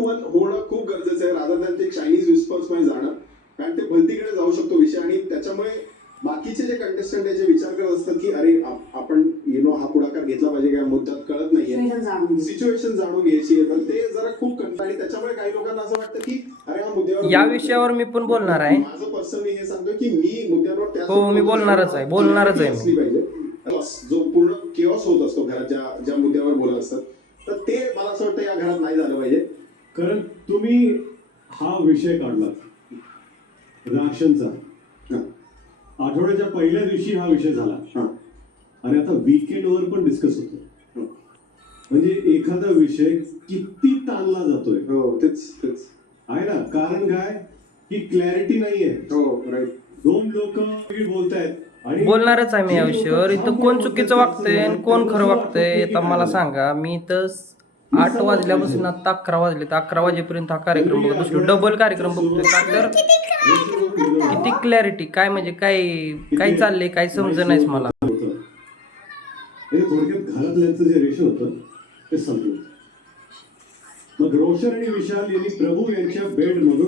One होणं खूप गरजेचं आहे, रादर दॅन ते चायनीज विस्पर्स मध्ये जाणं, कारण ते भलतीकडे जाऊ शकतो विषय. आणि त्याच्यामुळे बाकीचे जे कंटेस्टंट आहे जे विचार करत असतात की अरे आपण हा पुढाकार घेतला पाहिजे, काय मुद्द्यात कळत नाहीये, सिच्युएशन जाणून घ्यायची आहे, तर ते जरा खूप कंटाळ. आणि त्याच्यामुळे काही लोकांना असं वाटतं की अरे हा मुद्द्यावर, या विषयावर मी पण बोलणार आहे. माझं पर्सनली हे सांगतो की मी मुद्द्यांवर त्या हो, मी बोलणारच आहे असली पाहिजे. जो पूर्ण केओस होत असतो घरात ज्या मुद्द्यावर बोलत असतात, तर ते मला असं वाटतं या घरात नाही झालं पाहिजे. कारण तुम्ही हा विषय काढला राशनचा, आठवड्याच्या पहिल्या दिवशी हा विषय झाला आणि आता वीकेंडवर पण डिस्कस होतो. म्हणजे एखादा विषय किती ताणला जातोय. हो, तेच आहे ना. कारण काय की क्लॅरिटी नाहीये. हो, राईट. दोन लोक बोलतायत आणि बोलणारच आहे मी या विषयावर. इथं कोण चुकीचं वागतंय आणि कोण खरं वागतंय आता मला सांगा. मी तर 8 वाजल्यापासून आता 11 वाजले, तर 11 वाजेपर्यंत हा कार्यक्रम बघत बसलो, डबल कार्यक्रम बघतोय. का तर किती क्लॅरिटी, काय म्हणजे काय चाललंय, काय समज नाहीच मला. थोडक्यात घरातल्यांचं जे रेशन होतं ते संपलं. मग रोशन आणि विशाल यांनी प्रभू यांच्या बेड मधून